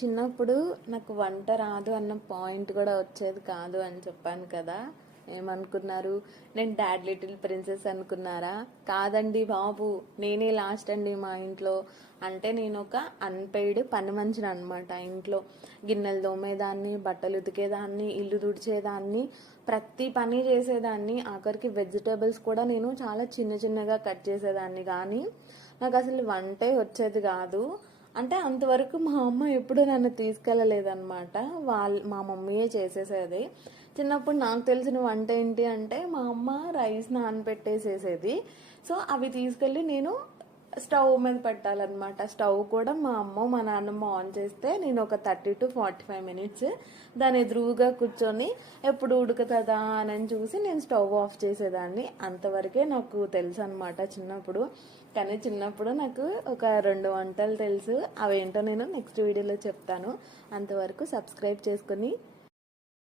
చిన్నప్పుడు నాకు వంట రాదు అన్న పాయింట్ కూడా వచ్చేది కాదు అని చెప్పాను కదా. ఏమనుకున్నారు? నేను డాడ్ లిటిల్ ప్రిన్సెస్ అనుకున్నారా? కాదండి బాబు నేనే లాస్ట్ అండి మా ఇంట్లో. అంటే నేను ఒక అన్పెయిడ్ పని మనిషిని అనమాట ఇంట్లో గిన్నెలు తోమేదాన్ని బట్టలు ఉతికేదాన్ని ఇల్లు తుడిచేదాన్ని ప్రతి పని చేసేదాన్ని ఆఖరికి వెజిటేబుల్స్ కూడా నేను చాలా చిన్న చిన్నగా కట్ చేసేదాన్ని. కానీ నాకు అసలు వంటే వచ్చేది కాదు. అంటే అంతవరకు మా అమ్మ ఎప్పుడూ నన్ను తీసుకెళ్ళలేదన్నమాట. వాళ్ళ మా మమ్మీయే చేసేసేది. చిన్నప్పుడు నాకు తెలిసిన వంట ఏంటి అంటే మా అమ్మ రైస్ నానబెట్టేసేసేది. సో అవి తీసుకెళ్ళి నేను స్టవ్ మీద పెట్టాలన్నమాట. స్టవ్ కూడా మా అమ్మ మా నాన్నమ్మ ఆన్ చేస్తే నేను ఒక thirty to forty five minutes దాని ఎదురుగా కూర్చొని ఎప్పుడు ఉడుకుతుందా అని చూసి నేను స్టవ్ ఆఫ్ చేసేదాన్ని. అంతవరకే నాకు తెలుసు అనమాట చిన్నప్పుడు. కానీ చిన్నప్పుడు నాకు ఒక రెండు వంటలు తెలుసు. అవేంటో నేను నెక్స్ట్ వీడియోలో చెప్తాను. అంతవరకు సబ్స్క్రైబ్ చేసుకొని